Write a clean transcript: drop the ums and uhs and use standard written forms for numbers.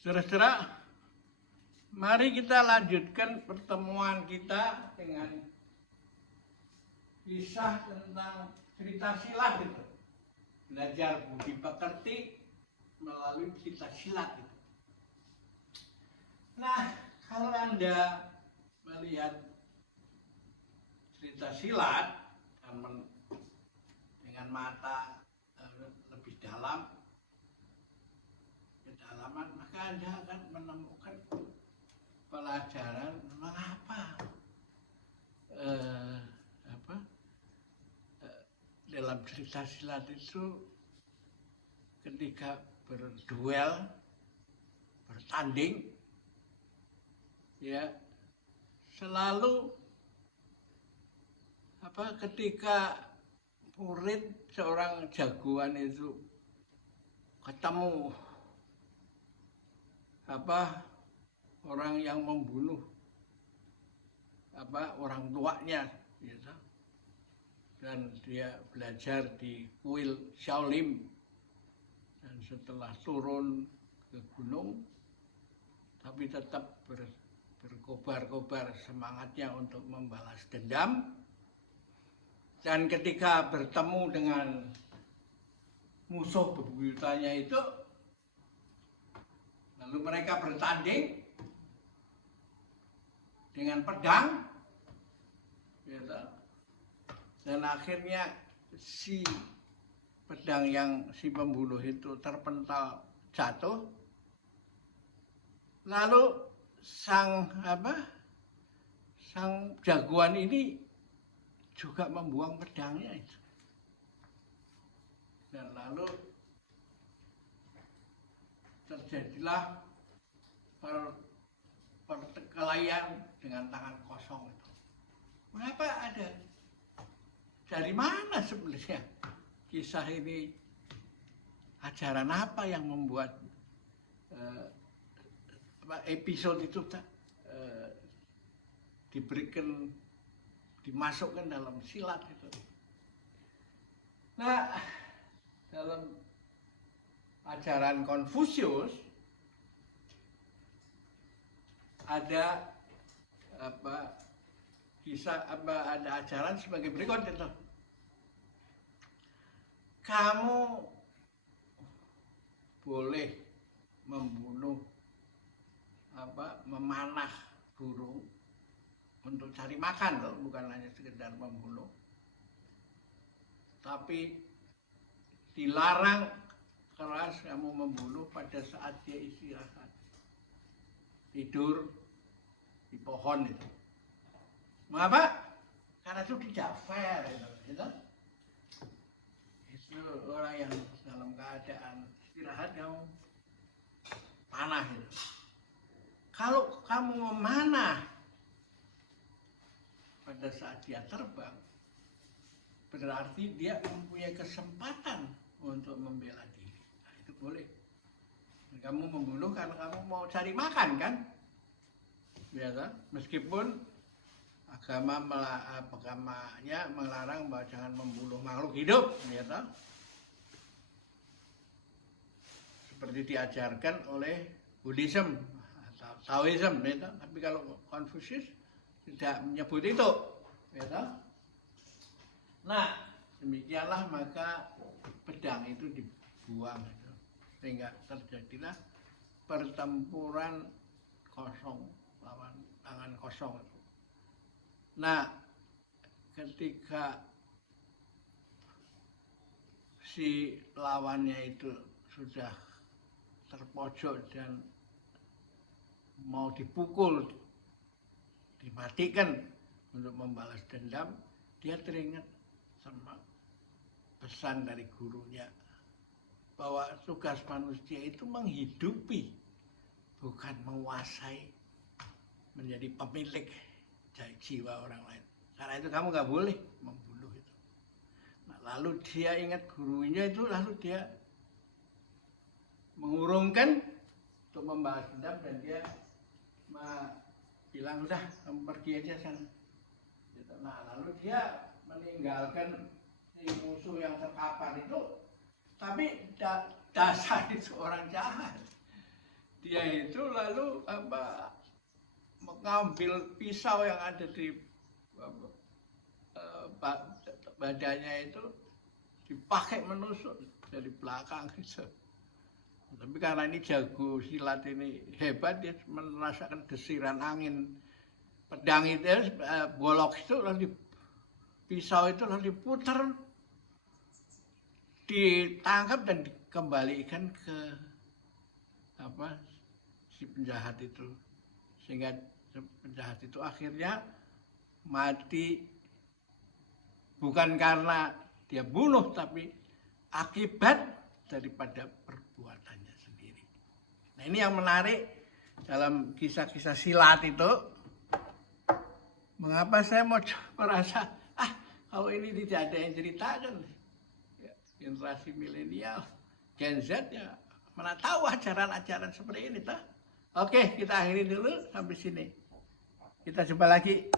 Saudara-saudara, mari kita lanjutkan pertemuan kita dengan kisah tentang cerita silat itu. Belajar budi pekerti melalui cerita silat itu. Nah, kalau Anda melihat cerita silat dengan mata lebih dalam, kedalaman, maka Anda akan menemukan pelajaran mengapa dalam cerita silat itu ketika berduel, bertanding, ya selalu ketika murid seorang jagoan itu ketemu orang yang membunuh orang tuanya, gitu. Dan dia belajar di kuil Shaolin, dan setelah turun ke gunung tapi tetap berkobar-kobar semangatnya untuk membalas dendam. Dan ketika bertemu dengan musuh bebuyutannya itu, lalu mereka bertanding dengan pedang, gitu. Dan akhirnya si pedang yang si pembunuh itu terpental jatuh. Lalu sang jagoan ini juga membuang pedangnya itu. Dan lalu terjadilah perkelahian dengan tangan kosong itu. Mengapa ada? Dari mana sebenarnya kisah ini? Ajaran apa yang membuat episode itu dimasukkan dalam silat itu? Nah, dalam ajaran Konfusius ada ada ajaran sebagai berikut itu. Kamu boleh membunuh memanah burung untuk cari makan loh, bukan hanya sekedar membunuh. Tapi dilarang keras kamu membunuh pada saat dia istirahat, tidur di pohon itu. Mengapa? Karena itu tidak fair, gitu. Itu orang yang dalam keadaan istirahat kamu panah itu. Kalau kamu memanah pada saat dia terbang, berarti dia mempunyai kesempatan untuk membela diri. Nah, itu boleh. Kamu membunuh karena kamu mau cari makan, kan? Biasa. Meskipun agamanya melarang bahwa jangan membunuh makhluk hidup, biasa. Seperti diajarkan oleh Buddhism atau Taoism, biasa. Tapi kalau Konfusius tidak menyebut itu, biasa. Nah, demikianlah maka pedang itu dibuang, gitu. Sehingga terjadilah pertempuran kosong lawan tangan kosong. Nah, ketika si lawannya itu sudah terpojok dan mau dipukul, dimatikan untuk membalas dendam, dia teringat sama pesan dari gurunya bahwa tugas manusia itu menghidupi, bukan menguasai, menjadi pemilik jiwa orang lain. Karena itu kamu nggak boleh membunuh itu. Nah, lalu dia ingat gurunya itu, lalu dia mengurungkan untuk membalas dendam, dan dia bilang udah kamu pergi aja sana. Nah, lalu dia meninggalkan si musuh yang terkapar itu, tapi dasar itu orang jahat. dia itu lalu mengambil pisau yang ada di badannya itu dipakai menusuk dari belakang gitu. Tapi karena ini jago silat, ini hebat, dia merasakan desiran angin pedang itu, golok itu lalu pisau itu lalu diputar, ditangkap dan dikembalikan ke si penjahat itu, sehingga penjahat itu akhirnya mati bukan karena dia bunuh, tapi akibat daripada perbuatannya sendiri. Nah, ini yang menarik dalam kisah-kisah silat itu. Mengapa saya mau merasa kalau ini tidak ada yang ceritakan, ya, generasi milenial, Gen Z, ya mana tahu ajaran-ajaran seperti ini toh. Oke, kita akhiri dulu sampai sini. Kita jumpa lagi.